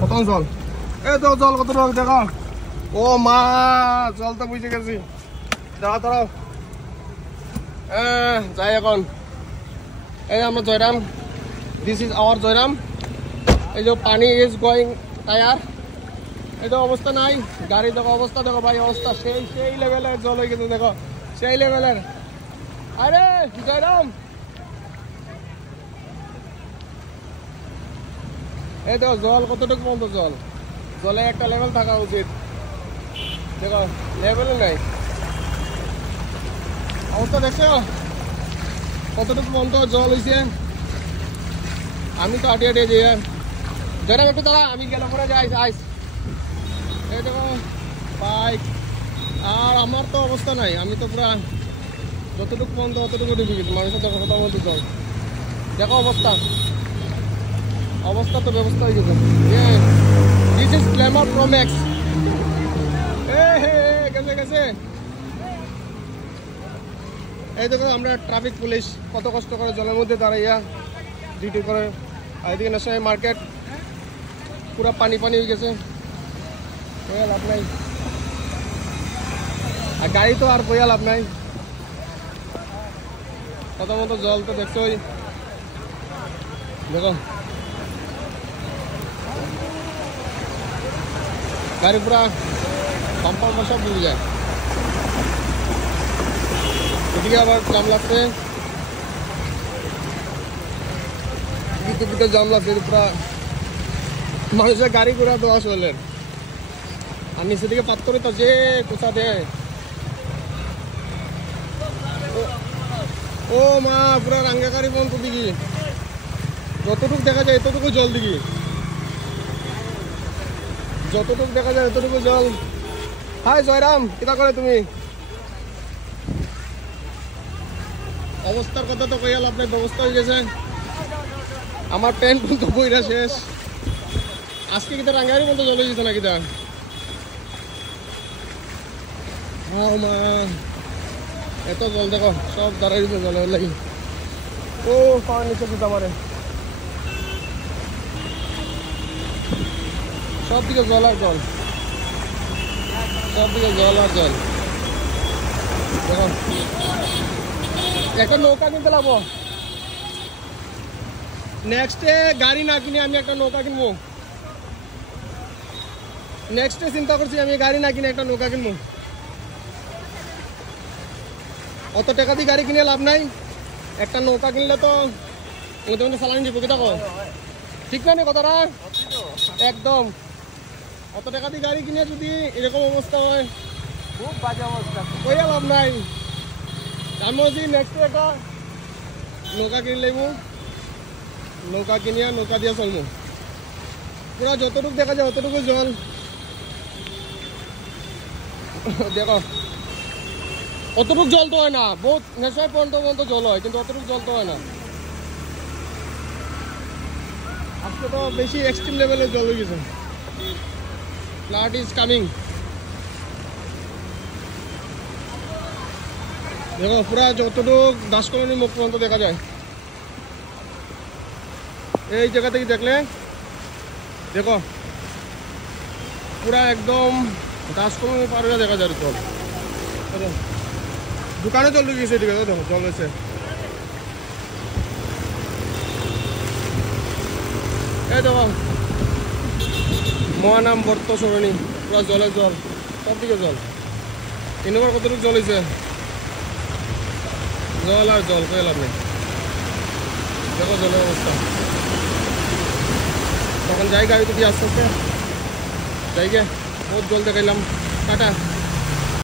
কত জল এই তো জল কত রকম দেখো ও মা জল তো বুঝে গেছি দাঁড়া দাঁড়াও যাই এখন এই আমরা Jairam this is our Jairam এই যে পানি ইজ গোয়িং টায়ার এই তো অবস্থা নাই গাড়ি দেখো অবস্থা দেখো ভাই অবস্থা সেই লেভেলের জল হয়ে গেছে দেখো সেই লেভেলের আরে জয়রাম এই দেখো জল কতটুকু পর্যন্ত জল জলে একটা লেভেল থাকা উচিত দেখো লেভেলে নাই অবস্থা দেখছো কতটুকু পর্যন্ত জল হয়েছে আমি তো আটিয়ে আটিয়ে যাই জয়রাম একটু দাঁড়া আমি গেলে পরে যাই আইস এই দেখো বাইক আর আমার তো অবস্থা নাই আমি তো পুরা যতটুকু পর্যন্ত অতটুকু ডুবে গেছি মানুষের দেখো কথা বলতে জল দেখো অবস্থা অবস্থা তো ব্যবস্থা হয়ে গেছে this is Glamour pro max গেছে গেছে এই দেখো আমরা ট্রাফিক পুলিশ কত কষ্ট করে জলের মধ্যে দাঁড়াইয়া ডিউটি করে আর এদিকে ন্যাশনাল মার্কেট পুরা পানি পানি হয়ে গেছে লাভ নাই আর গাড়ি তো আর বইয়া লাভ নাই কত মতো জল তো দেখছোই দেখো গাড়ি পুরা পাম্পার সব ডুবে যায় এদিকে আবার জাম লাগছে দিকে জাম লাগছে পুরা মানুষের গাড়ি ঘোড়া দেওয়া চলেন আর নিচে দিকে পাত্তরে তো যে কোথা দেয় ও মা পুরা রাঙ্গা গাড়ি বন্ধ দিকে যতটুকু দেখা যায় এতটুকু জল দিকে যতটুকু দেখা যায় এতটুকু জল হাই জয়রাম কিতা করে তুমি অবস্থার কথা তো কইয়া লাভ নাই ব্যবস্থা হয়ে গেছে আমার প্যান্ট পর্যন্ত বইরা শেষ আজকে কিতা রাঙ্গারি বলতে জল হয়ে যেত না কিতা মা এত জল দেখো সব দাঁড়াই দিতে জলের লাগি ও পাওয়ার নিচে কিতা মারে সব দিকে জল আর জল সব দিকে জল আর জল দেখো একটা নৌকা কিনতে লাগবো নেক্সটে গাড়ি না কিনে আমি একটা নৌকা কিনবো নেক্সটে চিন্তা করছি আমি গাড়ি না কিনে একটা নৌকা কিনবো অত টাকা দিয়ে গাড়ি কিনে লাভ নাই একটা নৌকা কিনলে তো ওদের চালানি দিব কিতা কয় ঠিক না কথাটা একদম অত টাকা দিয়ে গাড়ি কিনে যদি এরকম অবস্থা হয় খুব বাজে অবস্থা কইয়া লাভ নাই আমি বলছি নেক্সট একটা নৌকা কিনে লাগবো নৌকা কিনিয়া নৌকা দিয়ে চলবো পুরা যতটুকু দেখা যায় অতটুকু জল দেখো অতটুকু জল তো হয় না বহুত নেশায় পর্যন্ত জল হয় কিন্তু অতটুকু জল তো হয় না আজকে তো বেশি এক্সট্রিম লেভেলের জল হয়ে গেছে ফ্লাড ইজ কামিং দেখো পুরা যতটুকু দাসকলোনি মুখ পর্যন্ত দেখা যায় এই জায়গা থেকে দেখলে দেখো পুরা একদম দাসকলোনি পার হয়ে দেখা যায় জল দোকানে জল ঢুকে গেছে এদিকে দেখো জল হয়েছে এই দেখো মহানাম বর্ত সরণি পুরা জলে জল সব দিকে জল এনেবার কতটুকু জল হয়েছে জল আর জল পেয়ে লাভ নেই দেখো জলের অবস্থা তখন যাই গাড়ি তো দিয়ে আস্তে আস্তে যাই গে বহুত জল দেখাইলাম টাটা